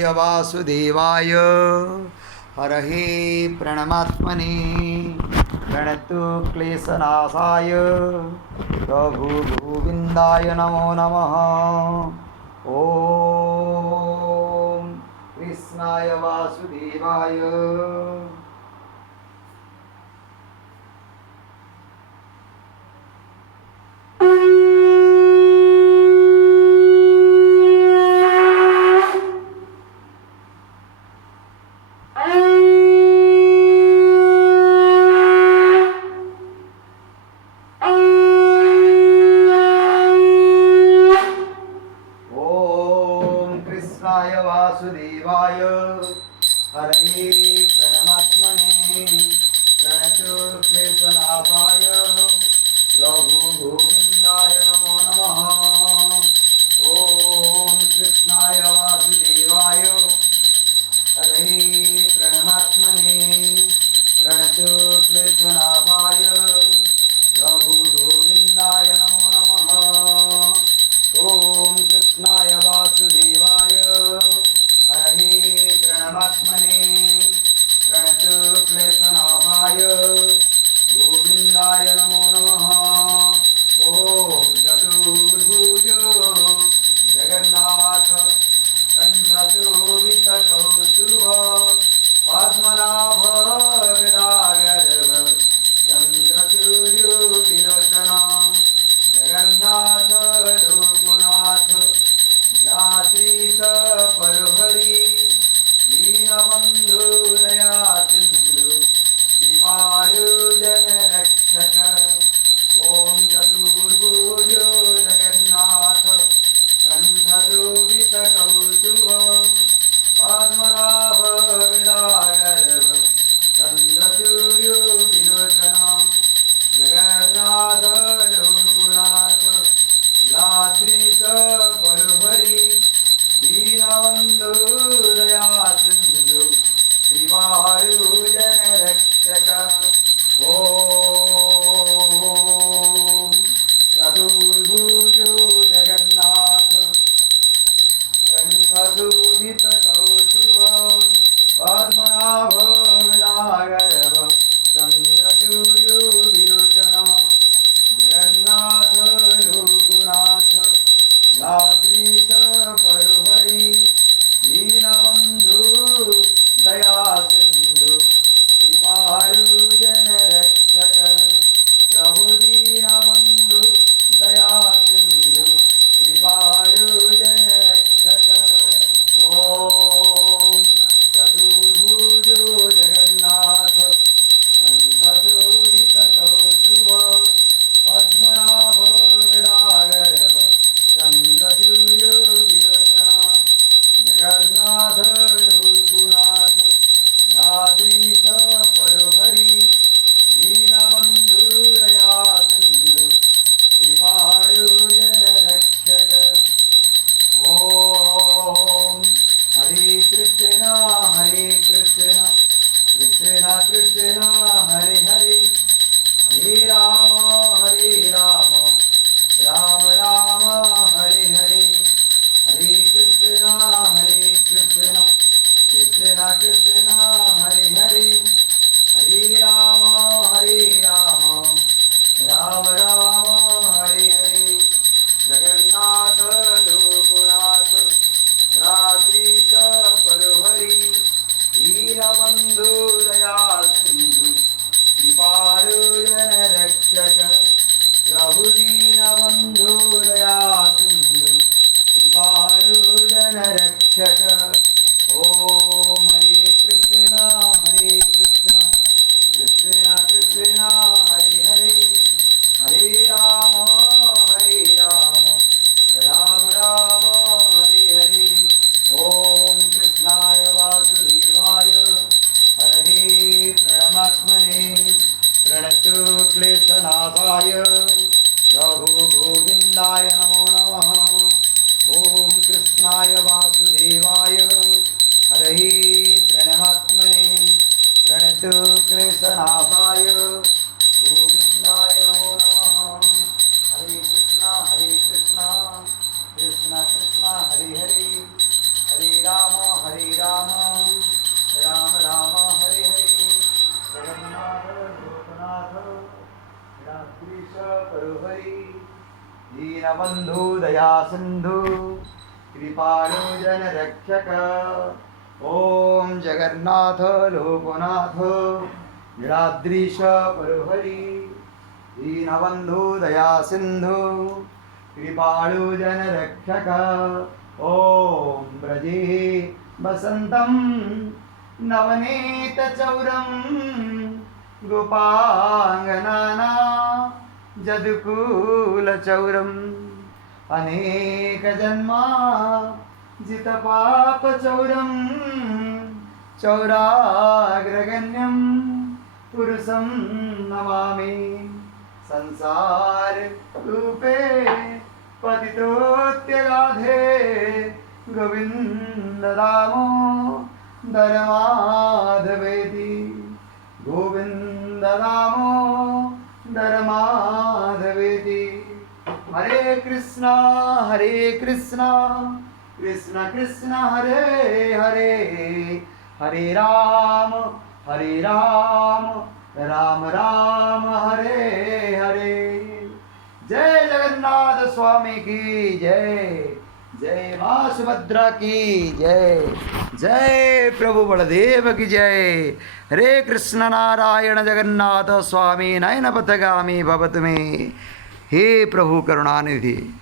कृष्णाय वासुदेवाय हरहे प्रणमात्मने प्रणतु क्लेशनाशाय प्रभुगोविन्दाय नमो नमः। ॐ कृष्णाय वासुदेवाय वासुदेवाय हरये प्रणमात्मने प्रणतक्लेशनाशाय प्रभुगोविन्दाय नमो नमः। ॐ कृष्णाय वासुदेवाय हरये प्रणमात्मने प्रणतक्लेशनाशाय प्रभुगोविन्दाय नमो नमः। ॐ कृष्णाय वासुदेवाय हरये प्रणमात्मने प्रणतक्लेशनाशाय गोविन्दाय नमो नमः। ॐ दया सिंधु कृपालु जन रक्षक ओम जगन्नाथ लोकनाथ नीलाद्रीश परुहरि दीनबंधु दया सिंधु कृपालु जन रक्षक ओम ब्रजे वसंतम नवनीत चौरम गोपांगनाना जदुकूल चौरम अनेक जन्मा जित पाप चौरम चौराग्रगण्यम पुरुषं नमामि संसार रूपे पतितोत्यगाधे गोविंद दामो दरमाधवेति गोविंद दामो दरमाधवेति हरे कृष्णा कृष्ण कृष्ण हरे हरे हरे राम राम राम हरे हरे। जय जगन्नाथ स्वामी की जय। जय माँ सुभद्रा की जय। जय प्रभु बलदेव की जय। हरे कृष्ण नारायण जगन्नाथ स्वामी नयन पथगामी भवत में। हे प्रभु करुणानिधि।